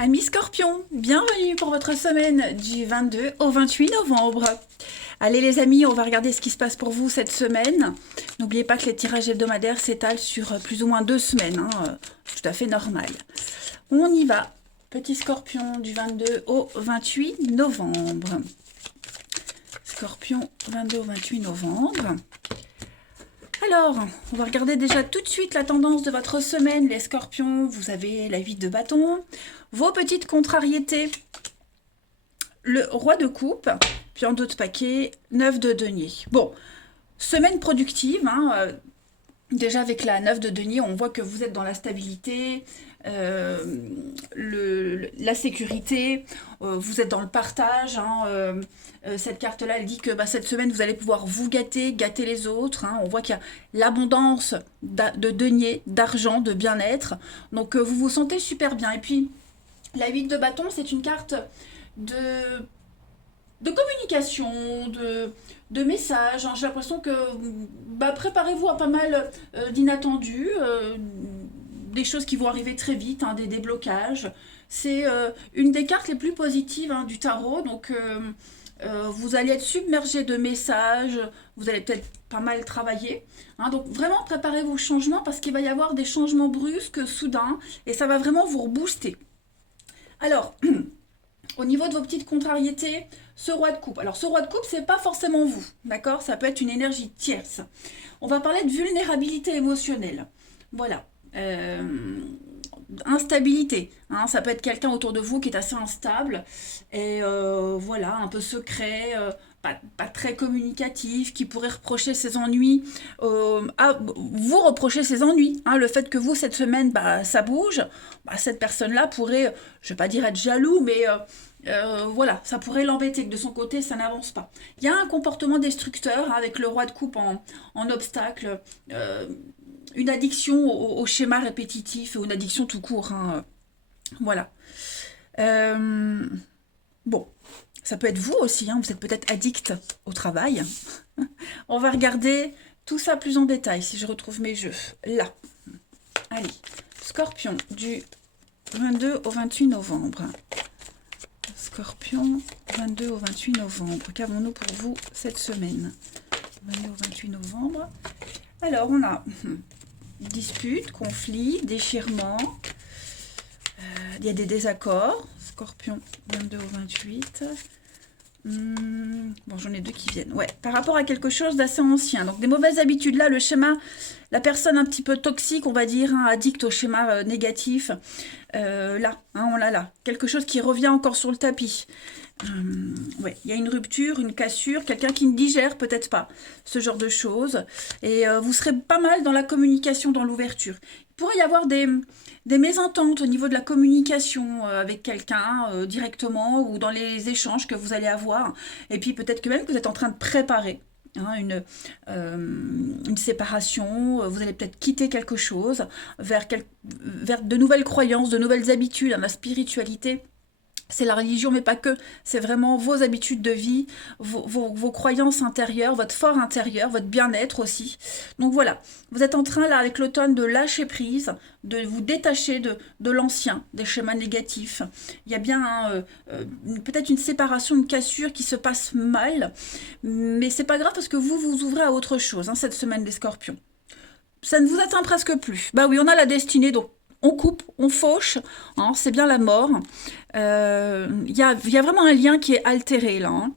Amis Scorpion, bienvenue pour votre semaine du 22 au 28 novembre. Allez les amis, on va regarder ce qui se passe pour vous cette semaine. N'oubliez pas que les tirages hebdomadaires s'étalent sur plus ou moins 2 semaines, tout à fait normal. On y va, petit Scorpion du 22 au 28 novembre. Scorpion, 22 au 28 novembre. Alors, on va regarder déjà tout de suite la tendance de votre semaine, les Scorpions. Vous avez la 8 de bâton, vos petites contrariétés, le roi de coupe, puis en d'autres paquets, 9 de denier. Bon, semaine productive, déjà avec la 9 de denier, on voit que vous êtes dans la stabilité, la sécurité, vous êtes dans le partage. Cette carte-là, elle dit que cette semaine, vous allez pouvoir vous gâter, gâter les autres. On voit qu'il y a l'abondance de deniers, d'argent, de bien-être. Donc, vous vous sentez super bien. Et puis, la 8 de bâton, c'est une carte de, de communication, de messages. J'ai l'impression que préparez-vous à pas mal d'inattendus, des choses qui vont arriver très vite, des déblocages. C'est une des cartes les plus positives du tarot. Donc, vous allez être submergé de messages, vous allez peut-être pas mal travailler. Donc vraiment préparez-vous au changement parce qu'il va y avoir des changements brusques, soudains, et ça va vraiment vous rebooster. Alors, au niveau de vos petites contrariétés, ce roi de coupe. Alors ce roi de coupe, c'est pas forcément vous, d'accord? Ça peut être une énergie tierce. On va parler de vulnérabilité émotionnelle. Voilà. Instabilité. Ça peut être quelqu'un autour de vous qui est assez instable et voilà, un peu secret, pas très communicatif, qui pourrait reprocher ses ennuis, vous reprocher ses ennuis. Le fait que vous, cette semaine, ça bouge, cette personne-là pourrait, je ne vais pas dire être jaloux, mais voilà, ça pourrait l'embêter que de son côté, ça n'avance pas. Il y a un comportement destructeur avec le roi de coupe en obstacle. Une addiction au schéma répétitif ou une addiction tout court. Voilà. Bon, ça peut être vous aussi, vous êtes peut-être addict au travail. On va regarder tout ça plus en détail si je retrouve mes jeux. Là. Allez, Scorpion du 22 au 28 novembre. Scorpion, 22 au 28 novembre. Qu'avons-nous pour vous cette semaine? 22 au 28 novembre. Alors, on a disputes, conflits, déchirements. Il y a des désaccords. Scorpion, 22 au 28. Bon, j'en ai deux qui viennent. Ouais, par rapport à quelque chose d'assez ancien. Donc, des mauvaises habitudes. Là, le schéma, la personne un petit peu toxique, on va dire, addict au schéma négatif. Là, on l'a là. Quelque chose qui revient encore sur le tapis. Ouais, il y a une rupture, une cassure, quelqu'un qui ne digère peut-être pas ce genre de choses. Et vous serez pas mal dans la communication, dans l'ouverture. Il pourrait y avoir des mésententes au niveau de la communication avec quelqu'un directement ou dans les échanges que vous allez avoir. Et puis peut-être que même que vous êtes en train de préparer une séparation, vous allez peut-être quitter quelque chose vers de nouvelles croyances, de nouvelles habitudes, la spiritualité. C'est la religion, mais pas que. C'est vraiment vos habitudes de vie, vos croyances intérieures, votre fort intérieur, votre bien-être aussi. Donc voilà, vous êtes en train, là, avec l'automne, de lâcher prise, de vous détacher de l'ancien, des schémas négatifs. Il y a bien peut-être une séparation, une cassure qui se passe mal, mais c'est pas grave parce que vous vous ouvrez à autre chose, cette semaine des Scorpions. Ça ne vous atteint presque plus. Bah oui, on a la destinée, donc on coupe, on fauche, c'est bien la mort. Y a vraiment un lien qui est altéré là.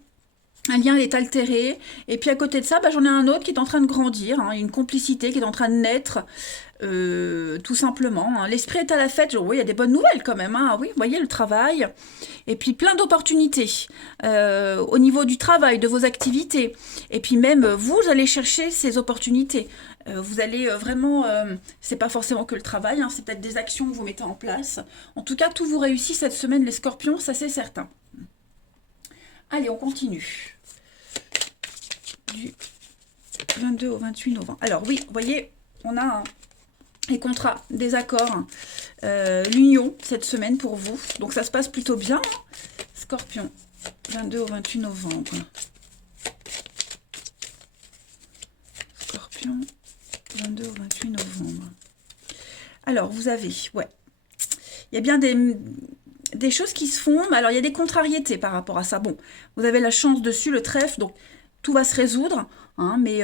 Un lien est altéré. Et puis à côté de ça, j'en ai un autre qui est en train de grandir, une complicité qui est en train de naître, tout simplement. L'esprit est à la fête. Oui, il y a des bonnes nouvelles quand même. Oui, vous voyez le travail. Et puis plein d'opportunités au niveau du travail, de vos activités. Et puis même, vous allez chercher ces opportunités. Vous allez vraiment, c'est pas forcément que le travail, c'est peut-être des actions que vous mettez en place. En tout cas, tout vous réussit cette semaine, les Scorpions, ça c'est certain. Allez, on continue. Du 22 au 28 novembre. Alors oui, vous voyez, on a les contrats, des accords, l'union cette semaine pour vous. Donc ça se passe plutôt bien. Scorpion, 22 au 28 novembre. Scorpion, 22 au 28 novembre. Alors, vous avez, il y a bien des des choses qui se font, mais alors il y a des contrariétés par rapport à ça. Bon, vous avez la chance dessus, le trèfle, donc tout va se résoudre, hein, mais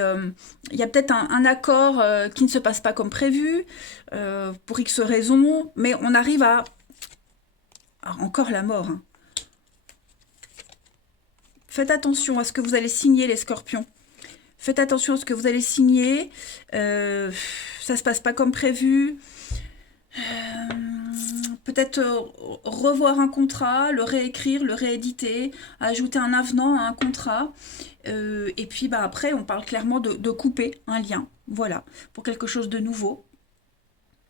il y a peut-être un accord qui ne se passe pas comme prévu, pour X raisons, mais on arrive à... Alors, encore la mort, hein. Faites attention à ce que vous allez signer, les scorpions. Faites attention à ce que vous allez signer. Ça se passe pas comme prévu. Peut-être revoir un contrat, le réécrire, le rééditer, ajouter un avenant à un contrat. Et puis bah, après, on parle clairement de couper un lien. Voilà, pour quelque chose de nouveau.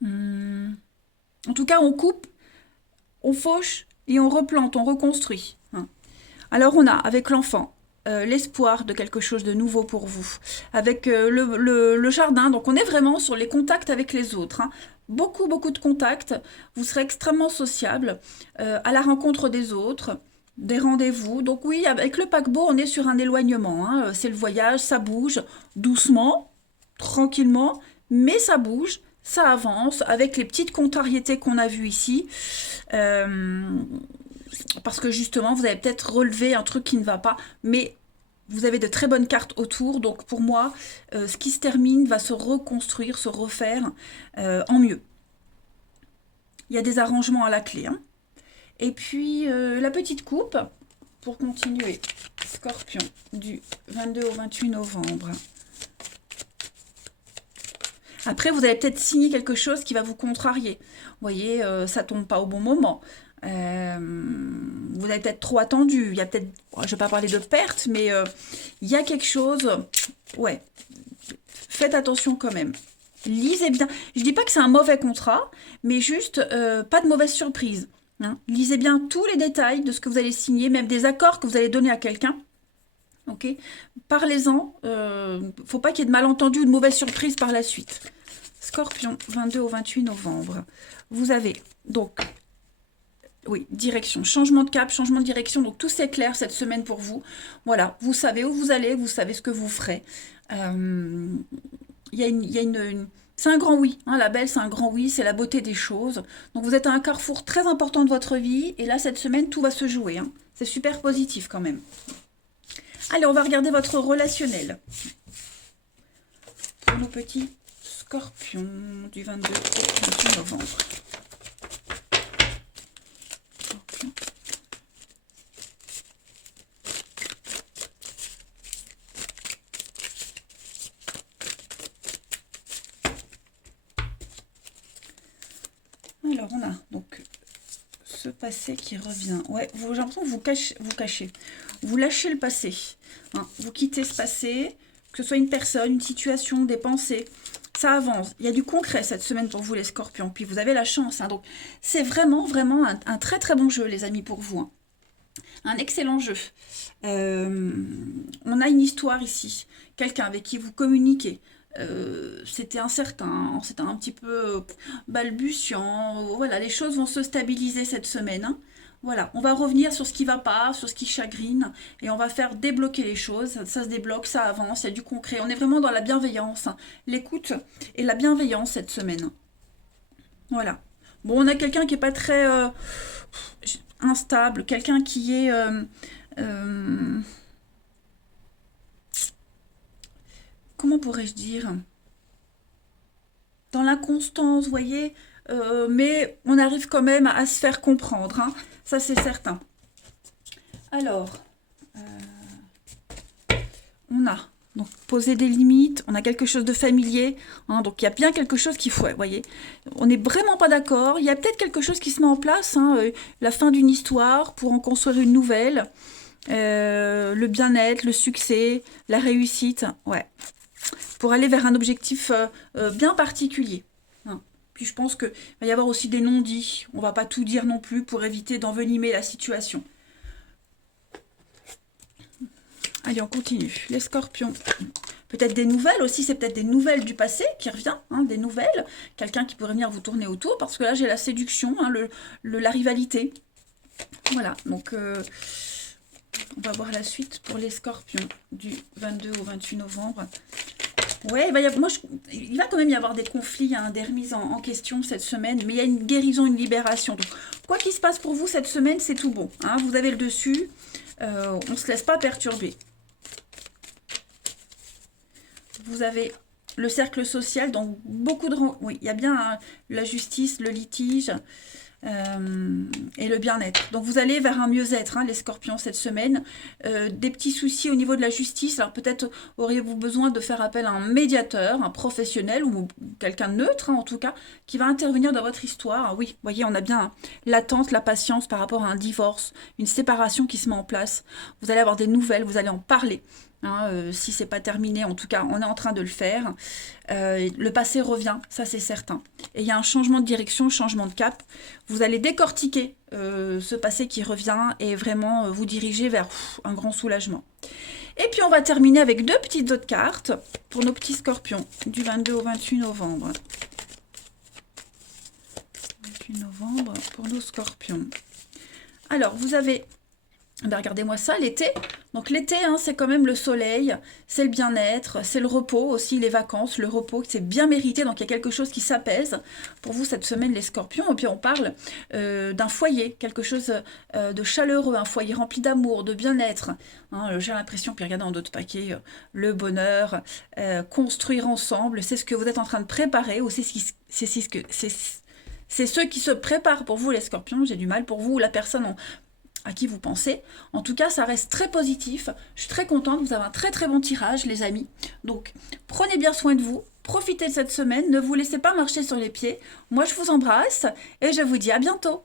En tout cas, on coupe, on fauche et on replante, on reconstruit, hein. Alors on a, avec l'enfant, l'espoir de quelque chose de nouveau pour vous. Avec le jardin, donc on est vraiment sur les contacts avec les autres, hein. Beaucoup, beaucoup de contacts. Vous serez extrêmement sociable, à la rencontre des autres, des rendez-vous. Donc oui, avec le paquebot, on est sur un éloignement, hein. C'est le voyage, ça bouge doucement, tranquillement, mais ça bouge, ça avance, avec les petites contrariétés qu'on a vues ici. Parce que justement, vous avez peut-être relevé un truc qui ne va pas, mais vous avez de très bonnes cartes autour, donc pour moi, ce qui se termine va se reconstruire, se refaire en mieux. Il y a des arrangements à la clé, hein. Et puis, la petite coupe, pour continuer, Scorpion, du 22 au 28 novembre. Après, vous allez peut-être signer quelque chose qui va vous contrarier. Vous voyez, ça tombe pas au bon moment. Vous avez peut-être trop attendu. Il y a peut-être, je ne vais pas parler de perte, mais il y a quelque chose. Ouais, faites attention quand même. Lisez bien. Je dis pas que c'est un mauvais contrat, mais juste pas de mauvaise surprise, hein. Lisez bien tous les détails de ce que vous allez signer, même des accords que vous allez donner à quelqu'un. Ok, parlez-en. Faut pas qu'il y ait de malentendus ou de mauvaises surprises par la suite. Scorpion, 22 au 28 novembre. Vous avez donc, oui, direction, changement de cap, changement de direction. Donc tout c'est clair cette semaine pour vous. Voilà, vous savez où vous allez, vous savez ce que vous ferez. C'est un grand oui, hein, la belle, c'est un grand oui, c'est la beauté des choses. Donc vous êtes à un carrefour très important de votre vie, et là, cette semaine, tout va se jouer, hein. C'est super positif quand même. Allez, on va regarder votre relationnel. Pour nos petits scorpions du 22 au 28 novembre. Scorpion. Alors, on a donc ce passé qui revient. Ouais, j'ai l'impression que vous cachez. Vous lâchez le passé, hein. Vous quittez ce passé, que ce soit une personne, une situation, des pensées. Ça avance. Il y a du concret cette semaine pour vous, les scorpions. Puis vous avez la chance, hein. Donc, c'est vraiment, vraiment un très, très bon jeu, les amis, pour vous, hein. Un excellent jeu. On a une histoire ici. Quelqu'un avec qui vous communiquez. C'était incertain, c'était un petit peu balbutiant. Voilà, les choses vont se stabiliser cette semaine, hein. Voilà, on va revenir sur ce qui va pas, sur ce qui chagrine, et on va faire débloquer les choses. Ça se débloque, ça avance, il y a du concret. On est vraiment dans la bienveillance, hein. L'écoute et la bienveillance cette semaine. Voilà. Bon, on a quelqu'un qui est pas très instable, quelqu'un qui est comment pourrais-je dire, dans l'inconstance, vous voyez, mais on arrive quand même à se faire comprendre, hein. Ça c'est certain. Alors, on a donc poser des limites, on a quelque chose de familier, hein, donc il y a bien quelque chose qu'il faut, vous voyez, on n'est vraiment pas d'accord, il y a peut-être quelque chose qui se met en place, hein, la fin d'une histoire pour en construire une nouvelle, le bien-être, le succès, la réussite, ouais, pour aller vers un objectif bien particulier, hein. Puis je pense qu'il va y avoir aussi des non-dits, on va pas tout dire non plus pour éviter d'envenimer la situation. Allez, on continue. Les scorpions. Peut-être des nouvelles aussi, c'est peut-être des nouvelles du passé qui revient, hein, des nouvelles. Quelqu'un qui pourrait venir vous tourner autour, parce que là, j'ai la séduction, hein, la rivalité. Voilà, donc on va voir la suite pour les scorpions du 22 au 28 novembre. Ouais, il va quand même y avoir des conflits, hein, des remises en question cette semaine, mais il y a une guérison, une libération. Donc, quoi qu'il se passe pour vous cette semaine, c'est tout bon, hein. Vous avez le dessus, on ne se laisse pas perturber. Vous avez le cercle social, donc beaucoup de... Oui, il y a bien hein, la justice, le litige et le bien-être. Donc vous allez vers un mieux-être, hein, les scorpions, cette semaine. Des petits soucis au niveau de la justice. Alors peut-être auriez-vous besoin de faire appel à un médiateur, un professionnel ou quelqu'un de neutre, hein, en tout cas, qui va intervenir dans votre histoire. Oui, vous voyez, on a bien hein, l'attente, la patience par rapport à un divorce, une séparation qui se met en place. Vous allez avoir des nouvelles, vous allez en parler. Hein, si c'est pas terminé, en tout cas, on est en train de le faire. Le passé revient, ça c'est certain. Et il y a un changement de direction, changement de cap. Vous allez décortiquer ce passé qui revient et vraiment vous diriger vers un grand soulagement. Et puis on va terminer avec deux petites autres cartes pour nos petits scorpions du 22 au 28 novembre. 28 novembre pour nos scorpions. Alors, vous avez... Ben regardez-moi ça, l'été. Donc l'été, hein, c'est quand même le soleil, c'est le bien-être, c'est le repos aussi, les vacances, le repos, c'est bien mérité. Donc il y a quelque chose qui s'apaise pour vous cette semaine, les scorpions. Et puis on parle d'un foyer, quelque chose de chaleureux, un foyer rempli d'amour, de bien-être. Hein, j'ai l'impression, puis regardez en d'autres paquets, le bonheur, construire ensemble, c'est ce que vous êtes en train de préparer, ou c'est ceux qui se préparent pour vous, les scorpions. J'ai du mal pour vous, la personne à qui vous pensez. En tout cas, ça reste très positif. Je suis très contente. Vous avez un très très bon tirage, les amis. Donc, prenez bien soin de vous. Profitez de cette semaine. Ne vous laissez pas marcher sur les pieds. Moi, je vous embrasse et je vous dis à bientôt.